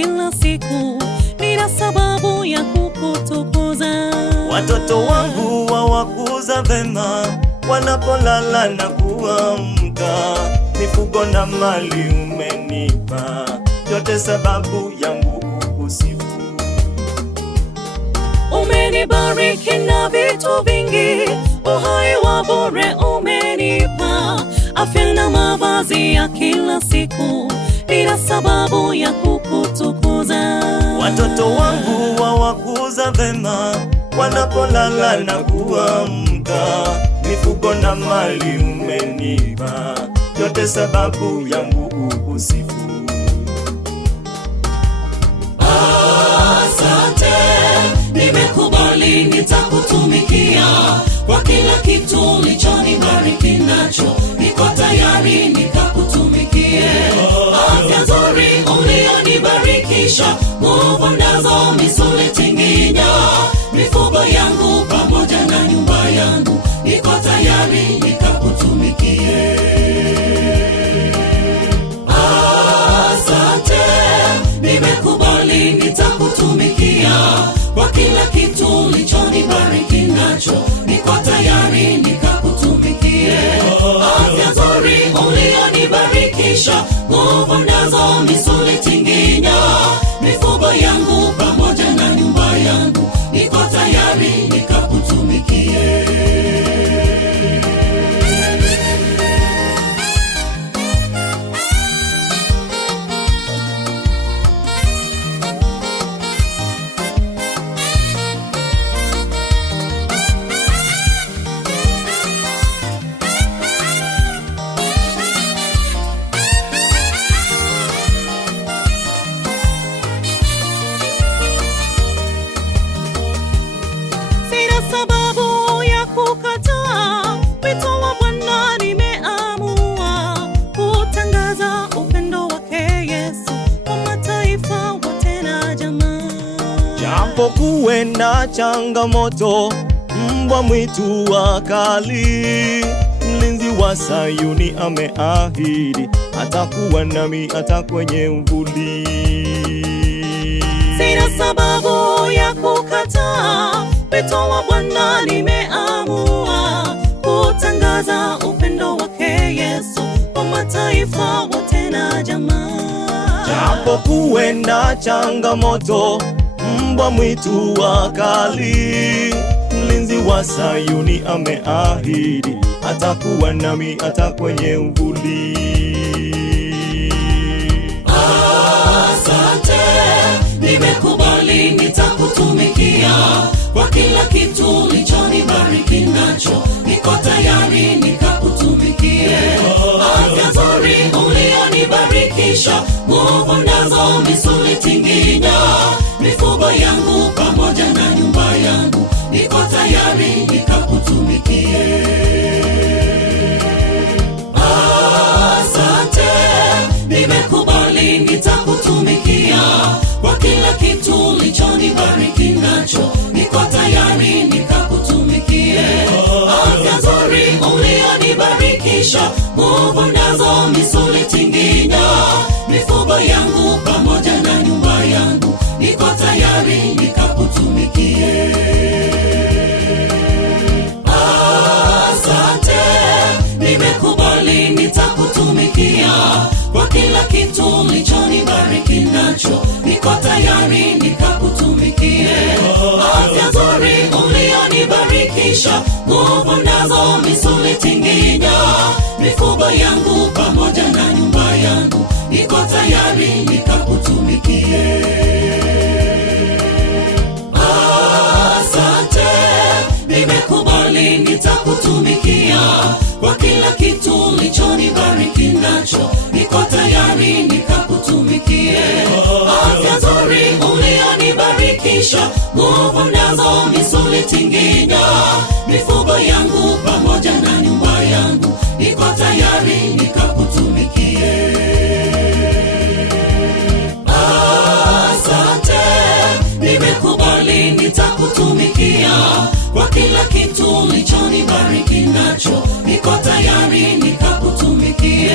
kila siku, nina sababu ya kukutukuza. Watoto wangu wawakuza vema, wanapolala na kuamka. Mifugo na mali umenipa, yote sababu yangu kukusifu. Umenibariki na vitu vingi, uhai wa bure umenipa, afya na mavazi ya kila siku, nina sababu ya kukutukuza. Watoto wangu wawakuza vema, wanapolala na kuamka. Mifugo na mali umenipa, yote sababu yangu kukusifu. Asante, nimekubali nitakutumikia, kwa kila kitu ulichonibariki nacho, niko tayari nikakutumikie. Afya nzuri ulionibarikisha, nguvu nazo misuli tinginya, mifugo yangu pamoja na nyumba yangu, niko tayari nikakutumikie. Asante, nimekubali nitakutumikia, kwa kila kitu ulichonibariki nacho, niko tayari nikakutumikie. Afya nzuri ulionibarikisha, nguvu nazo misuli tinginya, mifugo yangu pamoja na nyumba yangu, niko tayari nikakutumikie. Sababu ya kukataa wito wa Bwana, nimeamua kutangaza upendo wake Yesu kwa mataifa wote na jamaa. Japo kuwe na changamoto, mbwa mwitu wakali, mlinzi wa Sayuni ameahidi atakuwa nami hata kwenye uvuli. Sina sababu ya kukataa wito wa Bwana, nimeamua kutangaza upendo wake Yesu kwa mataifa wote na jamaa. Japo kuwe na changamoto, mbwa mwitu wakali, mlinzi wa Sayuni ameahidi atakuwa nami hata kwenye uvuli. Asante, nimekubali nitakutumikia, kwa kila kitu ulichonibariki nacho, niko tayari nikakutumikie. Afya nzuri ulionibarikisha, nguvu nazo misuli tinginya, mifugo yangu pamoja na nyumba yangu, niko tayari nikakutumikie. Asante, nimekubali nitakutumikia, kwa kila kitu ulichonibariki nacho, niko tayari nikakutumikie. Afya nzuri ulionibarikisha, nguvu nazo misuli tinginya, mifugo yangu pamoja na nyumba yangu, niko tayari nikakutumikie. Asante, nimekubali nitakutumikia, kwa kila kitu ulichonibariki nacho, niko tayari nikakutumikie. Afya nzuri ulionibarikisha, nguvu nazo misuli tinginya, mifugo yangu pamoja na nyumba yangu, niko tayari nikakutumikie. Asante, nimekubali nitakutumikia, kwa kila kitu ulichonibariki nacho, niko tayari nikakutumikie. Afya nzuri ulionibarikisha, nguvu nazo misuli tinginya, mifugo yangu pamoja na nyumba yangu, niko tayari nikakutumikie. Asante, nimekubali nitakutumikia, kwa kila kitu ulichonibariki nacho, niko tayari nikakutumikie.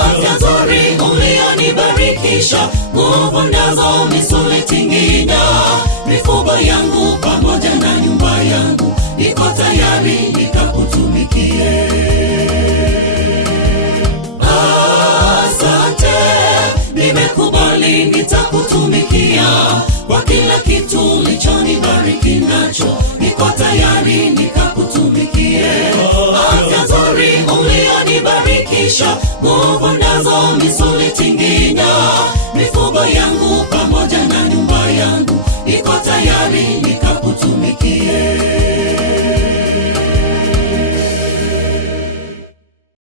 Afya nzuri ulionibarikisha, nguvu nguvu nazo misuli tinginya, mifugo yangu pamoja na nyumba yangu, niko tayari nikakutumikie. Asante, nimekubali nitakutumikia, kwa kila kitu ulichonibariki nacho, niko tayari nikakutumikie. Afya nzuri ulionibarikisha, nguvu nazo misuli tinginya, mifugo yangu pamoja na nyumba yangu, niko tayari nikakutumikie.